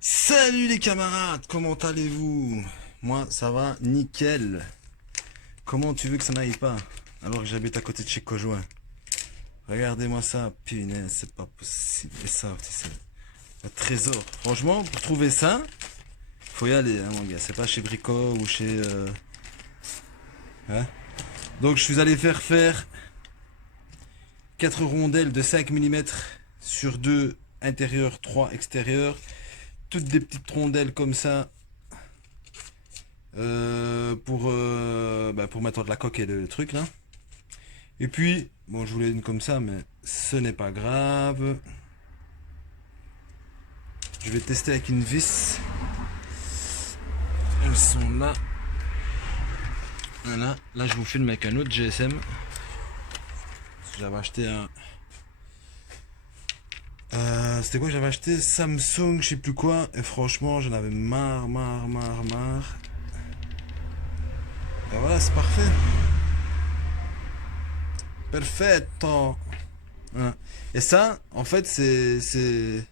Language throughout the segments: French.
Salut les camarades, comment allez-vous? Moi ça va nickel. Comment tu veux que ça n'aille pas alors que j'habite à côté de chez Cojoin? Regardez-moi ça, punaise, c'est pas possible. Et ça, c'est un trésor. Franchement, pour trouver ça, faut y aller, hein, mon gars. C'est pas chez Brico ou chez. Hein. Donc je suis allé faire 4 rondelles de 5 mm sur 2 intérieur, 3 extérieur. Toutes des petites rondelles comme ça. Pour mettre de la coque et le truc là. Et puis, bon, je voulais une comme ça, mais ce n'est pas grave. Je vais tester avec une vis. Elles sont là. Voilà. Là, je vous filme avec un autre GSM. J'avais acheté un. C'était quoi? J'avais acheté Samsung, je sais plus quoi. Et franchement, j'en avais marre. Et voilà, c'est parfait. Perfetto. Voilà. Et ça, en fait, ces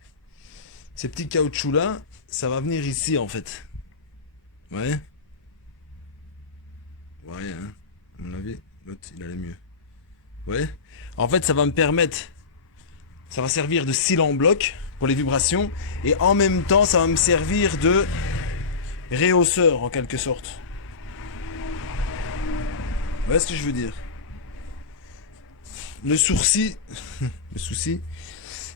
petits caoutchoucs là, ça va venir ici en fait. Ouais. Ouais, hein. À mon avis, l'autre il allait mieux. Ouais. En fait, ça va me permettre. Ça va servir de cil en bloc pour les vibrations. Et en même temps, ça va me servir de réhausseur en quelque sorte. Vous voyez ce que je veux dire? Le sourcil. Le souci,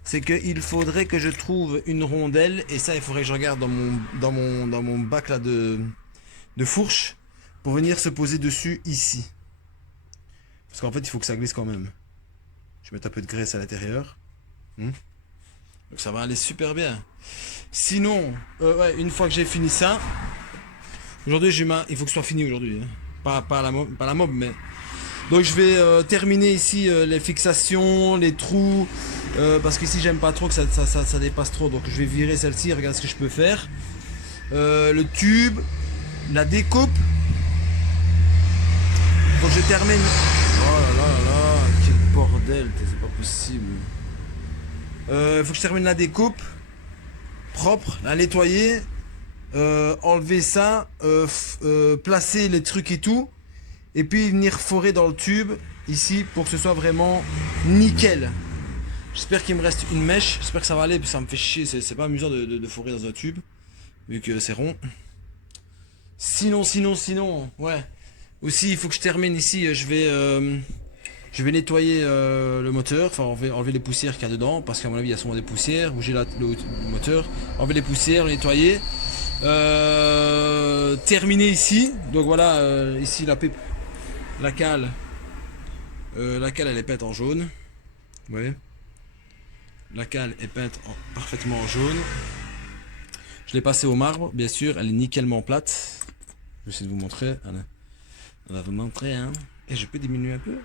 c'est qu'il faudrait que je trouve une rondelle. Et ça, il faudrait que je regarde dans mon bac là de fourche pour venir se poser dessus ici. Parce qu'en fait, il faut que ça glisse quand même. Je vais mettre un peu de graisse à l'intérieur. Donc ça va aller super bien. Sinon, ouais, une fois que j'ai fini ça, aujourd'hui, il faut que ce soit fini aujourd'hui. Hein. Pas la mob, mais. Donc je vais terminer ici les fixations, les trous. Parce qu'ici, j'aime pas trop que ça dépasse trop. Donc je vais virer celle-ci, regarde ce que je peux faire. Le tube, la découpe. Faut que je termine. Oh là là là là, quel bordel, c'est pas possible. Faut que je termine la découpe propre, la nettoyer, enlever ça, placer les trucs et tout, et puis venir forer dans le tube ici pour que ce soit vraiment nickel. J'espère qu'il me reste une mèche, j'espère que ça va aller, ça me fait chier, c'est pas amusant de forer dans un tube, vu que c'est rond. Sinon, ouais. Aussi, il faut que je termine ici, je vais nettoyer le moteur, enfin enlever les poussières qu'il y a dedans, parce qu'à mon avis il y a souvent des poussières, bouger le moteur, enlever les poussières, le nettoyer. Terminer ici, donc voilà, ici la cale, la cale elle est peinte en jaune, vous voyez. La cale est peinte parfaitement en jaune. Je l'ai passée au marbre, bien sûr, elle est nickelement plate. Je vais essayer de vous montrer, on va vous montrer, hein. Et je peux diminuer un peu.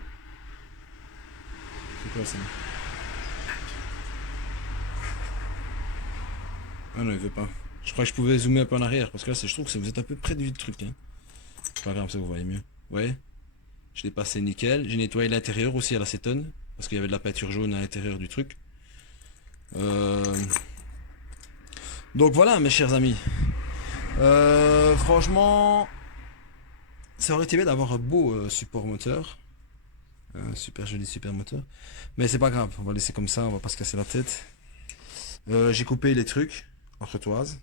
C'est quoi ça? Ah non, il veut pas. Je crois que je pouvais zoomer un peu en arrière, parce que là, je trouve que vous êtes un peu près du truc. Hein. C'est pas grave, ça vous voyez mieux. Ouais. Je l'ai passé nickel. J'ai nettoyé l'intérieur aussi à l'acétone, parce qu'il y avait de la peinture jaune à l'intérieur du truc. Donc voilà, mes chers amis. Franchement, ça aurait été bien d'avoir un beau support moteur. Un super joli super moteur. Mais c'est pas grave, on va laisser comme ça, on va pas se casser la tête. J'ai coupé les trucs en trottoise.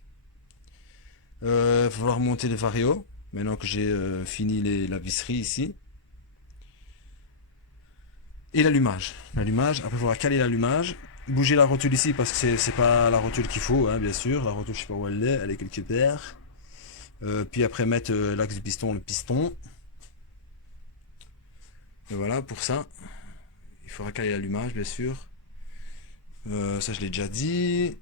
Il va falloir monter les varios. Maintenant que j'ai fini la visserie ici. Et l'allumage. L'allumage, après il faudra caler l'allumage. Bouger la rotule ici parce que c'est pas la rotule qu'il faut, hein, bien sûr. La rotule, je sais pas où elle est quelque part. Puis après mettre l'axe du piston, le piston. Et voilà, pour ça, il faudra caler l'allumage, bien sûr. Ça, je l'ai déjà dit.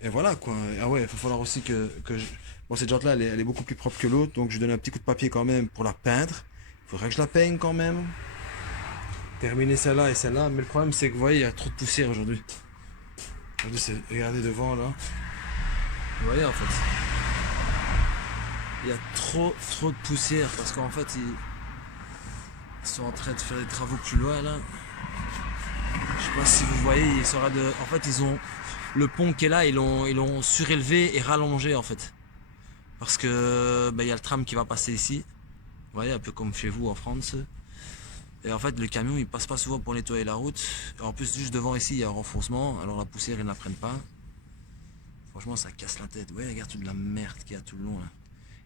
Et voilà, quoi. Ah ouais, il va falloir aussi Bon, cette jante-là, elle est beaucoup plus propre que l'autre, donc je donne un petit coup de papier quand même pour la peindre. Il faudra que je la peigne quand même. Terminer celle-là et celle-là. Mais le problème, c'est que vous voyez, il y a trop de poussière aujourd'hui. Regardez devant, là. Vous voyez, en fait. Il y a trop de poussière parce qu'en fait, ils sont en train de faire des travaux plus loin, là. Je sais pas si vous voyez, en fait, ils ont le pont qui est là, ils l'ont surélevé et rallongé en fait. Parce que il y a le tram qui va passer ici. Vous voyez, un peu comme chez vous en France. Et en fait, le camion il passe pas souvent pour nettoyer la route. Et en plus, juste devant ici, il y a un renfoncement. Alors la poussière, ils ne la prennent pas. Franchement, ça casse la tête. Ouais, regarde toute la merde qu'il y a tout le long là.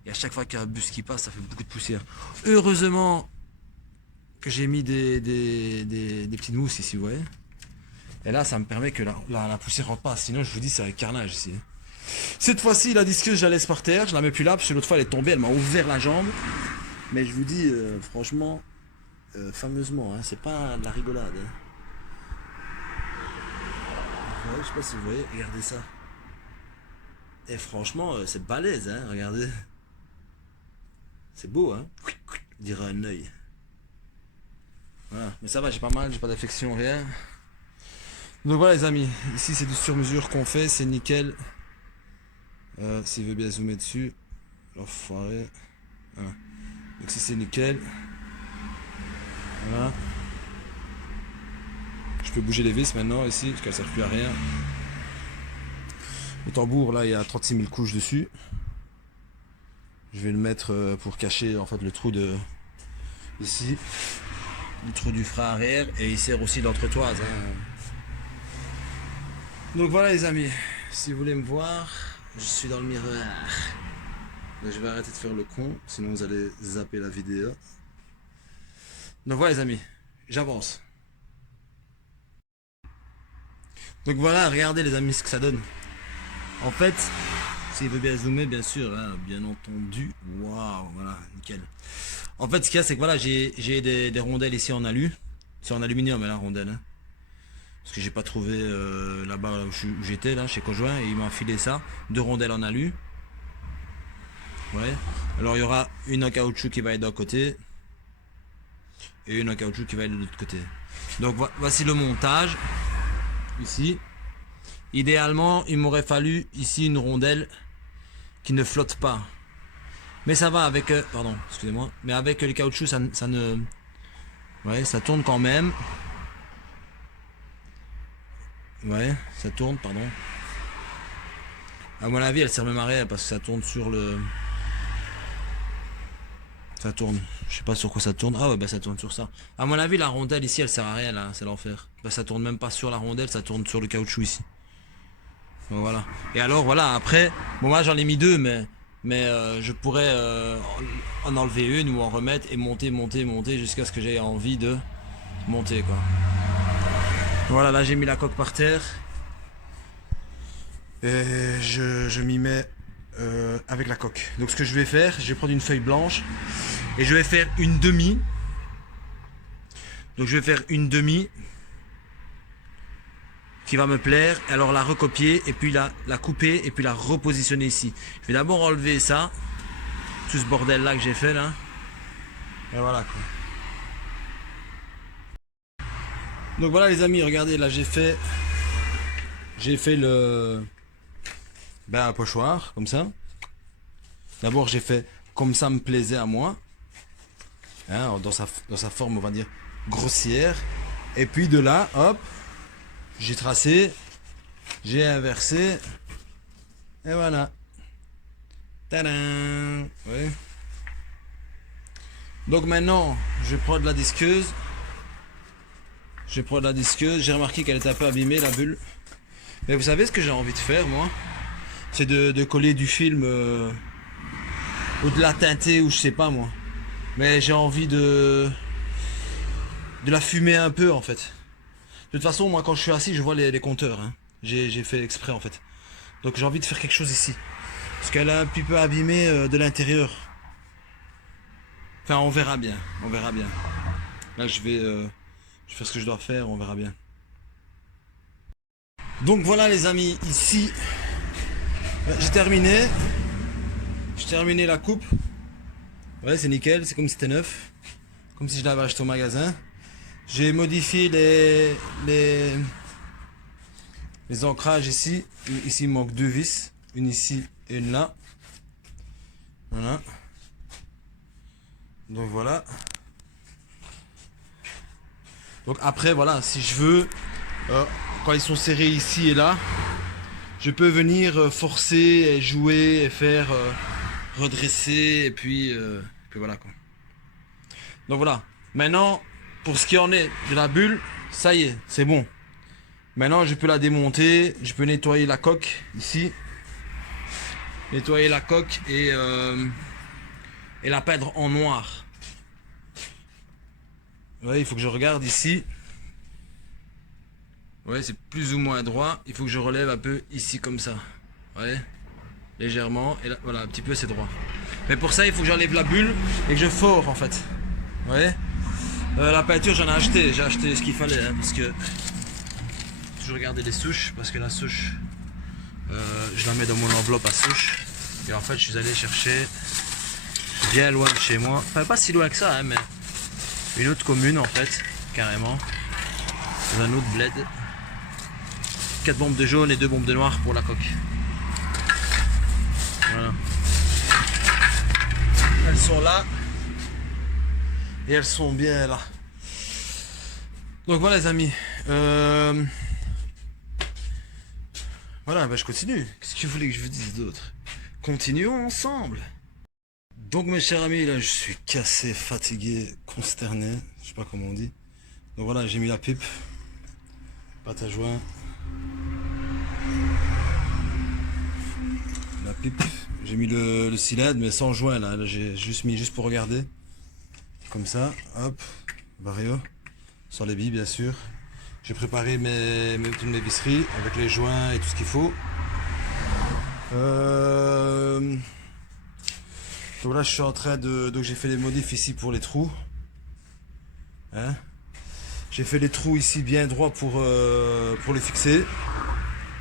Et à chaque fois qu'il y a un bus qui passe, ça fait beaucoup de poussière. Heureusement que j'ai mis des petites mousses ici, vous voyez. Et là, ça me permet que la poussière rentre pas. Sinon, je vous dis, c'est un carnage ici. Cette fois-ci, la disqueuse, je la laisse par terre. Je la mets plus là, parce que l'autre fois, elle est tombée. Elle m'a ouvert la jambe. Mais je vous dis, franchement, fameusement, hein, c'est pas de la rigolade. Hein. Ouais, je sais pas si vous voyez, regardez ça. Et franchement, c'est balèze, hein, regardez. C'est beau, hein. On dirait un œil. Voilà, mais ça va, j'ai pas mal, j'ai pas d'affection, rien. Donc voilà les amis, ici c'est du sur-mesure qu'on fait, c'est nickel. S'il veut bien zoomer dessus, l'enfoiré. Voilà. Donc ici c'est nickel. Voilà. Je peux bouger les vis maintenant ici, parce qu'elle ne sert plus à rien. Le tambour là, il y a 36 000 couches dessus. Je vais le mettre pour cacher en fait le trou de ici, le trou du frein arrière, et il sert aussi d'entretoise. Hein. Donc voilà les amis, si vous voulez me voir, je suis dans le miroir. Mais je vais arrêter de faire le con, sinon vous allez zapper la vidéo. Donc voilà les amis, j'avance. Donc voilà, regardez les amis ce que ça donne. En fait, s'il veut bien zoomer, bien sûr, hein, bien entendu. Waouh, voilà, nickel. En fait, ce qu'il y a, c'est que voilà, j'ai des rondelles ici en alu. C'est en aluminium, la rondelle. Hein. Parce que j'ai pas trouvé là-bas là où j'étais, là, chez Conjoint, et il m'a filé ça. 2 rondelles en alu. Ouais. Alors il y aura une en caoutchouc qui va être d'un côté. Et une en caoutchouc qui va être de l'autre côté. Donc voici le montage. Ici. Idéalement, il m'aurait fallu ici une rondelle qui ne flotte pas. Mais ça va avec... pardon, excusez-moi. Mais avec le caoutchouc, ça ne... Ouais, ça tourne quand même. Ouais, ça tourne, pardon. À mon avis, elle sert même à rien parce que ça tourne sur le... Ça tourne. Je sais pas sur quoi ça tourne. Ah ouais, bah ça tourne sur ça. À mon avis, la rondelle ici, elle sert à rien là. C'est l'enfer. Bah ça tourne même pas sur la rondelle, ça tourne sur le caoutchouc ici. Donc, voilà. Et alors voilà, après, bon moi j'en ai mis 2, mais je pourrais en enlever une ou en remettre et monter jusqu'à ce que j'ai envie de monter quoi. Voilà, là j'ai mis la coque par terre. Et je m'y mets avec la coque. Donc ce que je vais faire, je vais prendre une feuille blanche et je vais faire une demi. Donc je vais faire une demi qui va me plaire, alors la recopier et puis la couper et puis la repositionner ici. Je vais d'abord enlever ça, tout ce bordel là que j'ai fait là. Et voilà quoi. Donc voilà les amis, regardez là j'ai fait le un pochoir comme ça. D'abord j'ai fait comme ça me plaisait à moi, hein, dans sa forme on va dire grossière. Et puis de là, hop, j'ai tracé, j'ai inversé, et voilà. Tadam! Oui. Donc maintenant, je prends de la disqueuse. J'ai remarqué qu'elle était un peu abîmée, la bulle. Mais vous savez ce que j'ai envie de faire, moi? C'est de coller du film, ou de la teinter, ou je sais pas, moi. Mais j'ai envie de la fumer un peu, en fait. De toute façon, moi, quand je suis assis, je vois les compteurs. Hein. J'ai fait exprès, en fait. Donc j'ai envie de faire quelque chose ici. Parce qu'elle a un petit peu abîmé de l'intérieur. Enfin, on verra bien. On verra bien. Là, je vais faire ce que je dois faire. On verra bien. Donc voilà, les amis. Ici, j'ai terminé. J'ai terminé la coupe. Ouais, c'est nickel. C'est comme si c'était neuf. Comme si je l'avais acheté au magasin. J'ai modifié les ancrages ici. Ici, il manque 2 vis. Une ici et une là. Voilà. Donc voilà. Donc après, voilà, si je veux, quand ils sont serrés ici et là, je peux venir forcer et jouer et faire redresser et puis voilà quoi. Donc voilà. Maintenant, pour ce qui en est de la bulle, ça y est, c'est bon. Maintenant, je peux la démonter, je peux nettoyer la coque ici. Nettoyer la coque et la peindre en noir. Ouais, il faut que je regarde ici. Ouais, c'est plus ou moins droit. Il faut que je relève un peu ici comme ça. Ouais, légèrement. Et là, voilà, un petit peu c'est droit. Mais pour ça, il faut que j'enlève la bulle et que je fore en fait. Ouais. La peinture, j'en ai acheté. J'ai acheté ce qu'il fallait hein, parce que toujours regarder les souches parce que la souche, je la mets dans mon enveloppe à souche. Et en fait, je suis allé chercher bien loin de chez moi. Enfin, pas si loin que ça, hein, mais une autre commune en fait, carrément. Dans un autre bled. 4 bombes de jaune et 2 bombes de noir pour la coque. Voilà. Elles sont là. Et elles sont bien là. Donc voilà les amis. Voilà, bah, je continue. Qu'est-ce que vous voulez que je vous dise d'autre? Continuons ensemble. Donc mes chers amis, là je suis cassé, fatigué, consterné. Je sais pas comment on dit. Donc voilà, j'ai mis la pipe. Pâte à joint. La pipe. J'ai mis le cylindre mais sans joint là. Là j'ai juste mis juste pour regarder. Comme ça, hop, Vario, sans les billes bien sûr. J'ai préparé toutes mes visseries avec les joints et tout ce qu'il faut. Donc là je suis en train de... Donc j'ai fait les modifs ici pour les trous. Hein, j'ai fait les trous ici bien droits pour les fixer.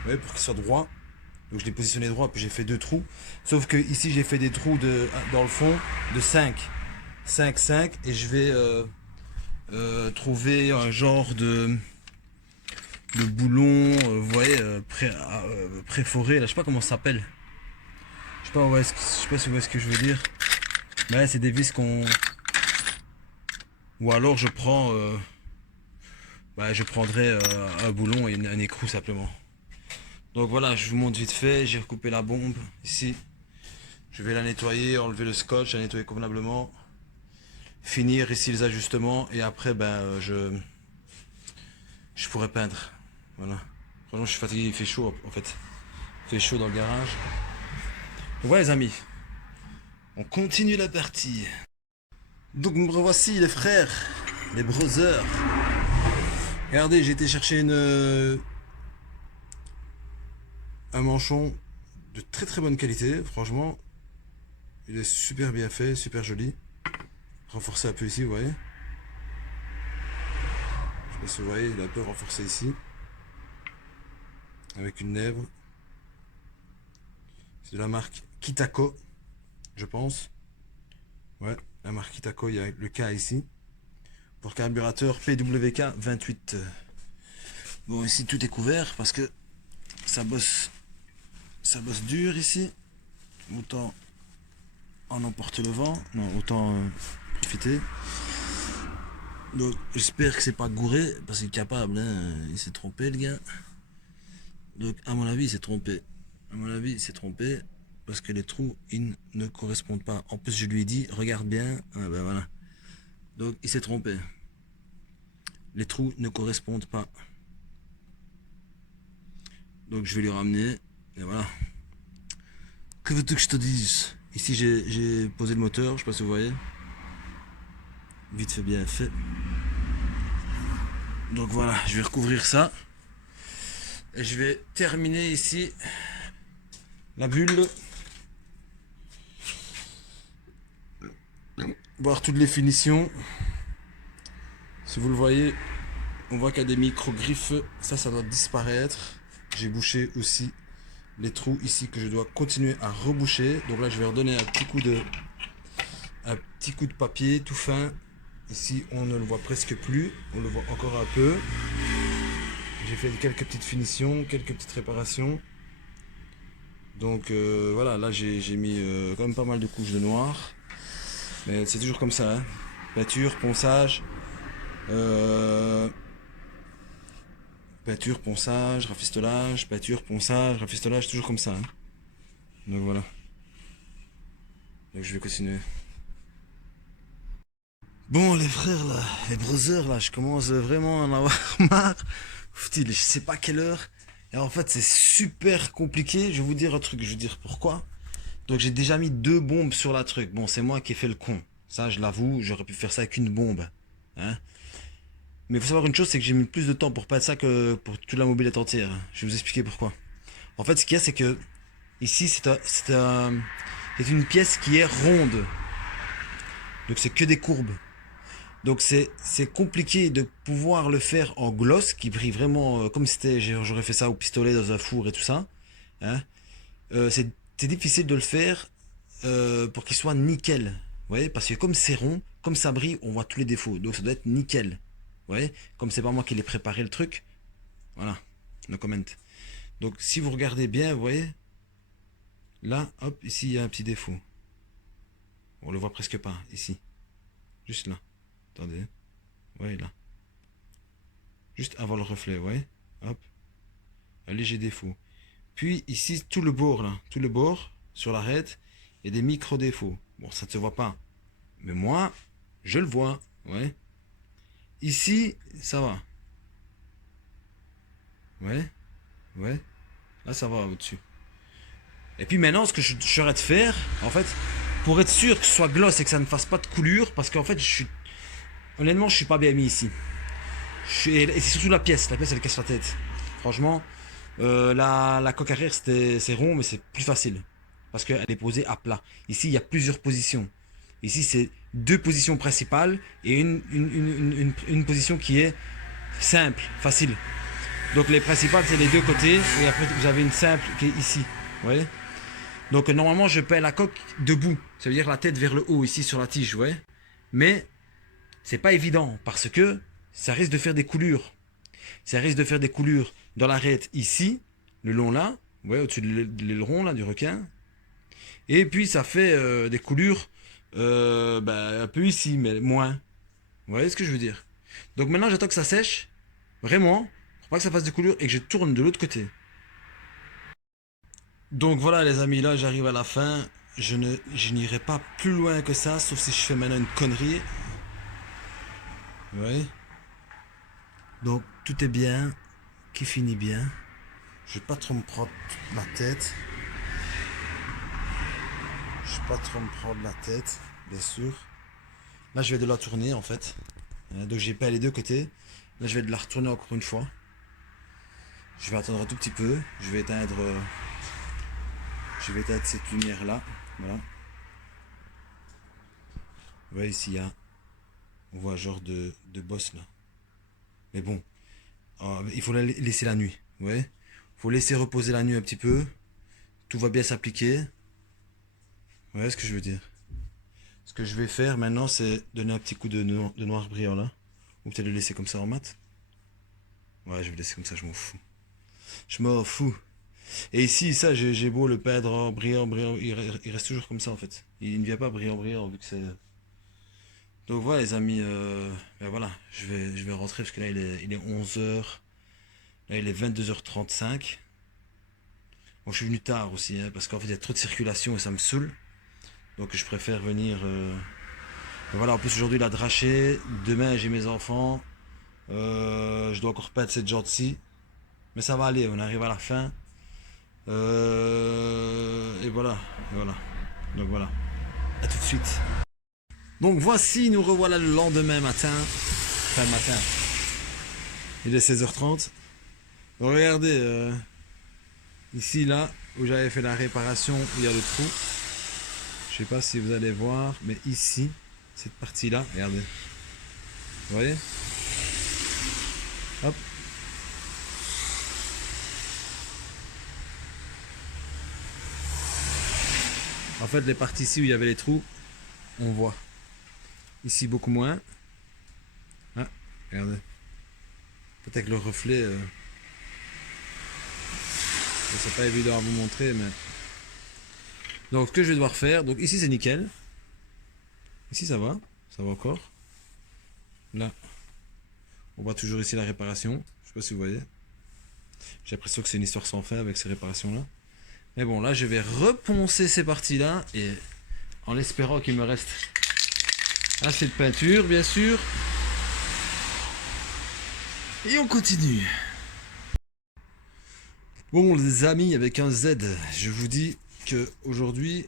Ouais, pour qu'ils soient droits. Donc je l'ai positionné droit, puis j'ai fait 2 trous. Sauf que ici j'ai fait des trous dans le fond de 5. 5 et je vais trouver un genre de boulon, vous voyez, préforé, là, je sais pas comment ça s'appelle. Je sais pas où est-ce que je veux dire. Mais c'est des vis qu'on... Ou alors je prends... je prendrai un boulon et un écrou simplement. Donc voilà, je vous montre vite fait, j'ai recoupé la bombe ici. Je vais la nettoyer, enlever le scotch, la nettoyer convenablement. Finir ici les ajustements et après je pourrais peindre. Voilà. Franchement je suis fatigué, il fait chaud en fait. Il fait chaud dans le garage. Donc voilà les amis. On continue la partie. Donc nous revoici les frères, les brothers. Regardez, j'ai été chercher un manchon de très très bonne qualité, franchement. Il est super bien fait, super joli. Renforcé un peu ici, vous voyez. Je sais pas si vous voyez, il est un peu renforcé ici. Avec une lèvre. C'est de la marque Kitako, je pense. Ouais, la marque Kitako, il y a le K ici. Pour carburateur PWK 28. Bon, ici tout est couvert parce que ça bosse dur ici. Autant en emporter le vent, non, autant profiter. Donc j'espère que c'est pas gouré parce qu'il est capable, hein. Il s'est trompé le gars. Donc à mon avis il s'est trompé. À mon avis il s'est trompé parce que les trous ils ne correspondent pas. En plus je lui ai dit regarde bien, ah ben voilà. Donc il s'est trompé. Les trous ne correspondent pas. Donc je vais lui ramener et voilà. Que veux-tu que je te dise? Ici j'ai posé le moteur, je sais pas si vous voyez. Vite fait bien fait. Donc voilà, je vais recouvrir ça. Et je vais terminer ici la bulle. Voir toutes les finitions. Si vous le voyez, on voit qu'il y a des micro-griffes. Ça doit disparaître. J'ai bouché aussi les trous ici que je dois continuer à reboucher. Donc là, je vais redonner un petit coup de papier tout fin. Ici, on ne le voit presque plus. On le voit encore un peu. J'ai fait quelques petites finitions, quelques petites réparations. Donc voilà, là j'ai mis quand même pas mal de couches de noir. Mais c'est toujours comme ça, hein. Peinture, ponçage. Peinture, ponçage, rafistolage, peinture, ponçage, rafistolage, toujours comme ça. Hein. Donc voilà. Donc je vais continuer. Bon les frères là, les brothers là, je commence vraiment à en avoir marre. Putain, je sais pas quelle heure. Et en fait c'est super compliqué. Je vais vous dire un truc, je vais vous dire pourquoi. Donc j'ai déjà mis 2 bombes sur la truc. Bon c'est moi qui ai fait le con. Ça je l'avoue, j'aurais pu faire ça avec une bombe. Hein. Mais il faut savoir une chose, c'est que j'ai mis plus de temps pour peindre ça que pour toute la mobilette entière. Je vais vous expliquer pourquoi. En fait ce qu'il y a c'est que ici c'est une pièce qui est ronde. Donc c'est que des courbes. Donc c'est compliqué de pouvoir le faire en gloss qui brille vraiment comme si j'aurais fait ça au pistolet dans un four et tout ça. Hein. C'est difficile de le faire pour qu'il soit nickel. Vous voyez, parce que comme c'est rond, comme ça brille, on voit tous les défauts. Donc ça doit être nickel. Vous voyez, comme c'est pas moi qui l'ai préparé le truc. Voilà, no comment. Donc si vous regardez bien, vous voyez, là, hop, ici il y a un petit défaut. On le voit presque pas, ici. Juste là. Attendez. Ouais, là. Juste avant le reflet, ouais. Hop. Un léger défaut. Puis ici, tout le bord, là. Tout le bord, sur l'arête, il y a des micro-défauts. Bon, ça ne se voit pas. Mais moi, je le vois. Ouais. Ici, ça va. Ouais. Ouais. Là, ça va au-dessus. Et puis maintenant, ce que je serais de faire, en fait, pour être sûr que ce soit gloss et que ça ne fasse pas de coulure, parce qu'en fait, honnêtement, je suis pas bien mis ici. Et c'est surtout la pièce. La pièce, elle casse la tête. Franchement, la coque arrière, c'est rond, mais c'est plus facile. Parce qu'elle est posée à plat. Ici, il y a plusieurs positions. Ici, c'est 2 positions principales et une position qui est simple, facile. Donc les principales, c'est les 2 côtés. Et après, vous avez une simple qui est ici. Vous voyez. Donc normalement, je peins la coque debout. Ça veut dire la tête vers le haut, ici sur la tige. Vous voyez. Mais c'est pas évident parce que ça risque de faire des coulures. Ça risque de faire des coulures dans l'arête ici, le long là, ouais, au-dessus de l'aileron là du requin. Et puis ça fait des coulures un peu ici, mais moins. Vous voyez ce que je veux dire? Donc maintenant j'attends que ça sèche, vraiment, pour pas que ça fasse des coulures et que je tourne de l'autre côté. Donc voilà les amis, là j'arrive à la fin. Je n'irai pas plus loin que ça, sauf si je fais maintenant une connerie. Ouais. Donc tout est bien, qui finit bien. Je vais pas trop me prendre la tête. Je vais pas trop me prendre la tête, bien sûr. Là, je vais de la tourner en fait. Donc, j'ai pas les 2 côtés. Là, je vais de la retourner encore une fois. Je vais attendre un tout petit peu. Je vais éteindre cette lumière là. Voilà. Vous voyez ici, on voit un genre de boss là. Mais bon, il faut laisser la nuit. Vous voyez. Il faut laisser reposer la nuit un petit peu. Tout va bien s'appliquer. Vous voyez ce que je veux dire. Ce que je vais faire maintenant, c'est donner un petit coup de noir brillant là. Ou peut-être le laisser comme ça en mat. Ouais, je vais laisser comme ça, je m'en fous. Je m'en fous. Et ici, ça, j'ai beau le peindre en brillant, brillant, il reste toujours comme ça en fait. Il ne vient pas brillant, brillant vu que c'est. Donc voilà les amis, ben voilà, je vais rentrer parce que là il est 11 h. Là il est 22 h 35. Bon, je suis venu tard aussi, hein, parce qu'en fait il y a trop de circulation et ça me saoule. Donc je préfère venir. Ben voilà, en plus aujourd'hui il a draché. Demain j'ai mes enfants. Je dois encore peindre cette jante-ci. Mais ça va aller, on arrive à la fin. Et voilà, et voilà. Donc voilà. À tout de suite. Donc voici, nous revoilà le lendemain matin. Enfin matin. Il est 16 h 30. Regardez, ici là, où j'avais fait la réparation, où il y a le trou. Je sais pas si vous allez voir, mais ici, cette partie là, regardez. Vous voyez? Hop. En fait, les parties ici où il y avait les trous, on voit. Ici, beaucoup moins. Ah, regardez. Peut-être que le reflet, c'est pas évident à vous montrer, mais. Donc, ce que je vais devoir faire, donc ici c'est nickel. Ici ça va encore. Là, on voit toujours ici la réparation. Je sais pas si vous voyez. J'ai l'impression que c'est une histoire sans fin avec ces réparations-là. Mais bon, là, je vais reponcer ces parties-là et en espérant qu'il me reste assez de peinture, bien sûr. Et on continue. Bon, les amis, avec un Z, je vous dis que aujourd'hui,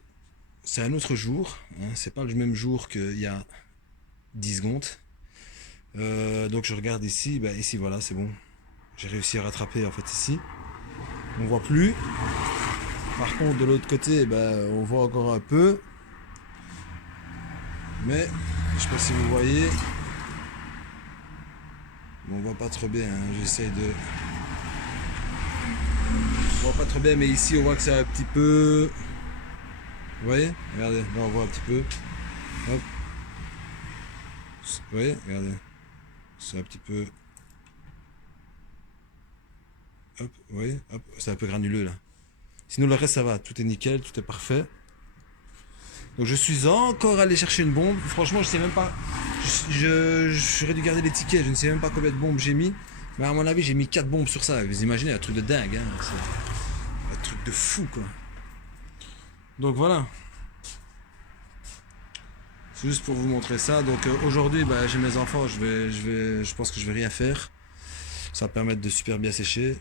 c'est un autre jour. Hein, c'est pas le même jour qu'il y a 10 secondes. Donc je regarde ici, bah ici voilà, c'est bon. J'ai réussi à rattraper en fait ici. On voit plus. Par contre de l'autre côté, bah, on voit encore un peu. Mais je sais pas si vous voyez. Bon, on voit pas trop bien, hein. J'essaie de. On voit pas trop bien, mais ici on voit que c'est un petit peu. Vous voyez? Regardez, là on voit un petit peu. Hop. Vous voyez? Regardez. C'est un petit peu. Hop, vous voyez? Hop, c'est un peu granuleux là. Sinon le reste ça va, tout est nickel, tout est parfait. Donc je suis encore allé chercher une bombe. Franchement je sais même pas. J'aurais dû garder les tickets, je ne sais même pas combien de bombes j'ai mis. Mais à mon avis j'ai mis 4 bombes sur ça. Vous imaginez un truc de dingue, hein. C'est un truc de fou quoi. Donc voilà. C'est juste pour vous montrer ça. Donc aujourd'hui bah, j'ai mes enfants, je pense que je vais rien faire. Ça va permettre de super bien sécher.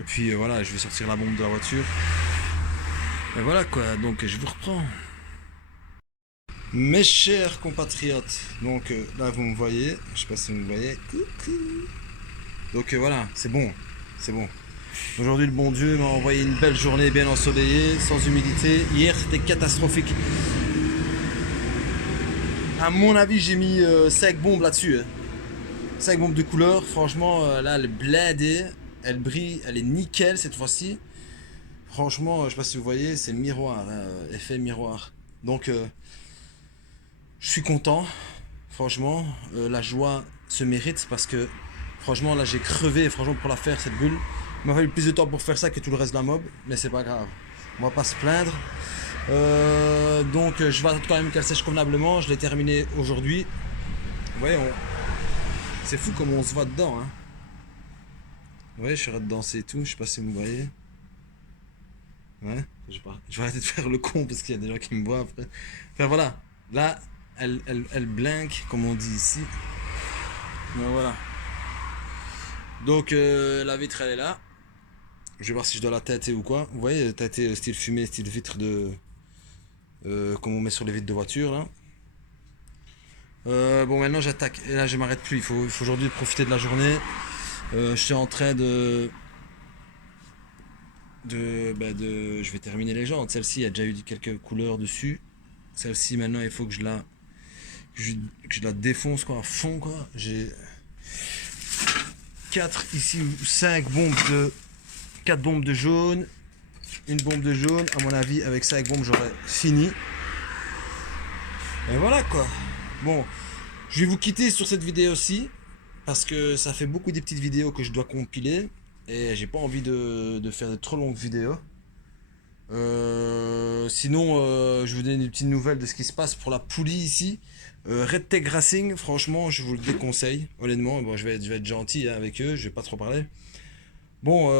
Et puis voilà, je vais sortir la bombe de la voiture. Et voilà quoi, donc je vous reprends. Mes chers compatriotes, donc là vous me voyez, je sais pas si vous me voyez, coucou. Donc voilà, c'est bon, c'est bon. Aujourd'hui le bon Dieu m'a envoyé une belle journée bien ensoleillée, sans humidité. Hier c'était catastrophique. À mon avis j'ai mis 5 bombes là-dessus. Hein. 5 bombes de couleur, franchement là elle est blindée, elle brille, elle est nickel cette fois-ci. Franchement, je sais pas si vous voyez, c'est miroir, hein, effet miroir. Donc, je suis content. Franchement, la joie se mérite parce que, franchement, là, j'ai crevé. Franchement, pour la faire cette bulle, il m'a fallu plus de temps pour faire ça que tout le reste de la mob, mais c'est pas grave. On va pas se plaindre. Donc, je vais attendre quand même qu'elle sèche convenablement. Je l'ai terminé aujourd'hui. Vous voyez, c'est fou comme on se voit dedans. Hein. Vous voyez, je suis en train de danser et tout. Je sais pas si vous me voyez. Ouais, je vais arrêter de faire le con parce qu'il y a des gens qui me voient après. Enfin voilà, là, elle blinque, comme on dit ici. Mais voilà. Donc la vitre elle est là. Je vais voir si je dois la tâter ou quoi. Vous voyez, tâter style fumée, style vitre de. Comme on met sur les vitres de voiture là. Bon maintenant j'attaque. Et là je m'arrête plus. Il faut aujourd'hui profiter de la journée. Je suis en train je vais terminer les jantes. Celle-ci a déjà eu quelques couleurs dessus. Celle-ci maintenant il faut que je la défonce quoi à fond quoi. J'ai 4 ici ou 5 bombes de 4 bombes de jaune, une bombe de jaune. À mon avis avec 5 bombes j'aurais fini. Et voilà quoi. Bon, je vais vous quitter sur cette vidéo aussi parce que ça fait beaucoup des petites vidéos que je dois compiler et j'ai pas envie de faire de trop longues vidéos. Sinon, je vous donne une petite nouvelle de ce qui se passe pour la poulie ici. Red Tech Racing, franchement, je vous le déconseille. Honnêtement, bon, je vais être gentil hein, avec eux, je vais pas trop parler. Bon,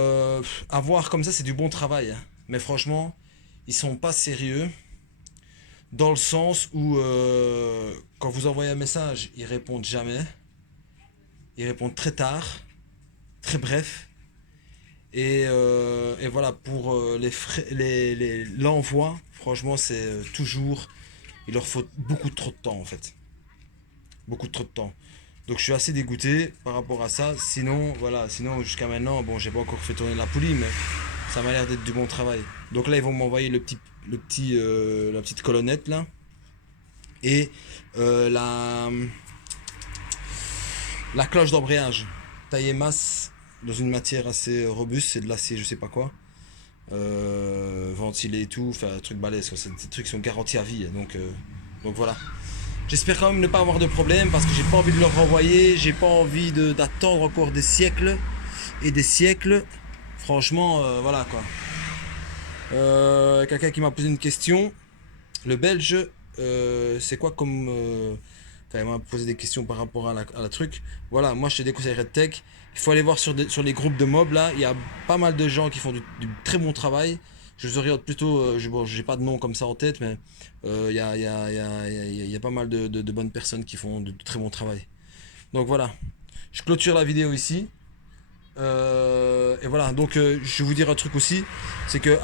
à voir comme ça, c'est du bon travail. Hein. Mais franchement, ils sont pas sérieux. Dans le sens où, quand vous envoyez un message, ils répondent jamais. Ils répondent très tard, très bref. Et voilà, pour l'envoi, franchement, c'est toujours. Il leur faut beaucoup trop de temps en fait. Beaucoup trop de temps. Donc je suis assez dégoûté par rapport à ça. Sinon, voilà, sinon jusqu'à maintenant, bon, j'ai pas encore fait tourner la poulie, mais ça m'a l'air d'être du bon travail. Donc là, ils vont m'envoyer la petite colonnette là. Et la cloche d'embrayage. Taillée masse dans une matière assez robuste, c'est de l'acier, je sais pas quoi. Ventilé et tout, enfin un truc balèze, c'est des trucs qui sont garantis à vie. Donc voilà. J'espère quand même ne pas avoir de problème parce que j'ai pas envie de leur renvoyer, j'ai pas envie d'attendre encore des siècles et des siècles. Franchement, voilà quoi. Quelqu'un qui m'a posé une question. Le belge, c'est quoi comme Enfin, il m'a posé des questions par rapport à la truc. Voilà, moi je te déconseillerais de tech. Il faut aller voir sur les groupes de mobs là. Il y a pas mal de gens qui font du très bon travail. Je vous oriente plutôt, bon, j'ai pas de nom comme ça en tête, mais il y a pas mal de bonnes personnes qui font de très bon travail. Donc voilà, je clôture la vidéo ici. Et voilà, donc je vais vous dire un truc aussi, c'est que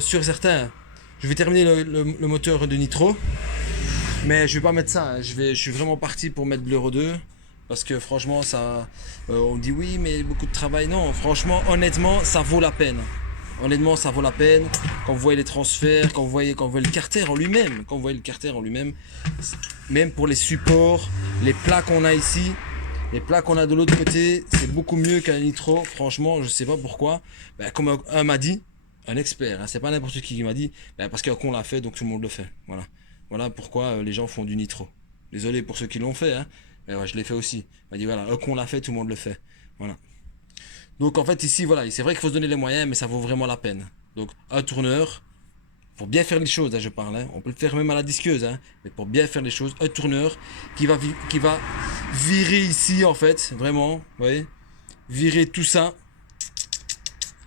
sur certains, je vais terminer le moteur de nitro, mais je vais pas mettre ça, hein. Je suis vraiment parti pour mettre de l'Euro 2, parce que franchement, ça, on dit oui, mais beaucoup de travail. Non, franchement, honnêtement, ça vaut la peine. Honnêtement, ça vaut la peine. Quand vous voyez les transferts, quand vous voyez le carter en lui-même, même pour les supports, les plats qu'on a ici, les plats qu'on a de l'autre côté, c'est beaucoup mieux qu'un nitro. Franchement, je sais pas pourquoi. Ben, comme un m'a dit, un expert, hein, c'est pas n'importe qui m'a dit, ben, parce qu'on l'a fait, donc tout le monde le fait. Voilà. Voilà pourquoi les gens font du nitro. Désolé pour ceux qui l'ont fait, hein. Mais ouais, je l'ai fait aussi. Il m'a dit voilà, qu'on l'a fait, tout le monde le fait. Voilà. Donc en fait ici, voilà, c'est vrai qu'il faut se donner les moyens, mais ça vaut vraiment la peine. Donc un tourneur, pour bien faire les choses, hein, je parle, hein. On peut le faire même à la disqueuse, hein, mais pour bien faire les choses, un tourneur qui va virer ici en fait, vraiment, vous voyez, virer tout ça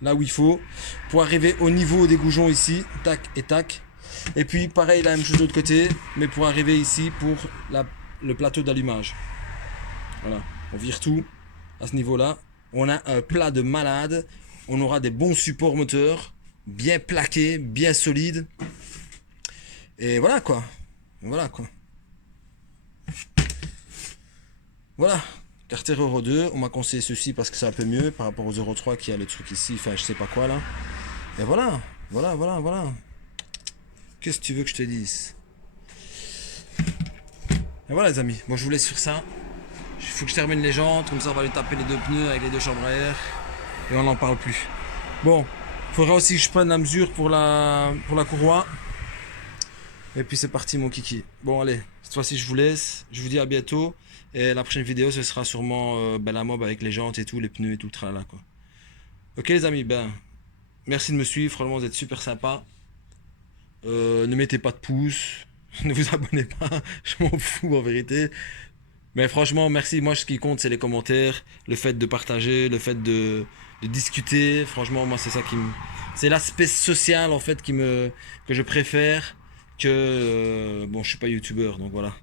là où il faut, pour arriver au niveau des goujons ici, tac et tac. Et puis pareil, la même chose de l'autre côté, mais pour arriver ici pour le plateau d'allumage. Voilà, on vire tout à ce niveau-là. On a un plat de malade, on aura des bons supports moteurs, bien plaqués, bien solides. Et voilà quoi. Voilà quoi. Voilà. Carter Euro 2, on m'a conseillé ceci parce que c'est un peu mieux par rapport aux Euro 3 qui a le truc ici, enfin je sais pas quoi là. Et voilà. Voilà, voilà, voilà. Qu'est-ce que tu veux que je te dise? Et voilà les amis, moi je vous laisse sur ça. Il faut que je termine les jantes, comme ça on va lui taper les deux pneus avec les deux chambres à air. Et on n'en parle plus. Bon, il faudra aussi que je prenne la mesure pour la courroie. Et puis c'est parti mon kiki. Bon allez, cette fois-ci je vous laisse. Je vous dis à bientôt. Et la prochaine vidéo ce sera sûrement la mob avec les jantes et tout, les pneus et tout le tralala quoi. Ok les amis, ben merci de me suivre, franchement vous êtes super sympa. Ne mettez pas de pouces, ne vous abonnez pas, je m'en fous en vérité. Mais franchement merci, moi ce qui compte c'est les commentaires, le fait de partager, le fait de discuter. Franchement moi c'est ça qui me... C'est l'aspect social en fait que je préfère que... bon je suis pas youtubeur donc voilà.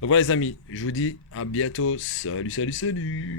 Donc voilà les amis, je vous dis à bientôt, salut salut salut.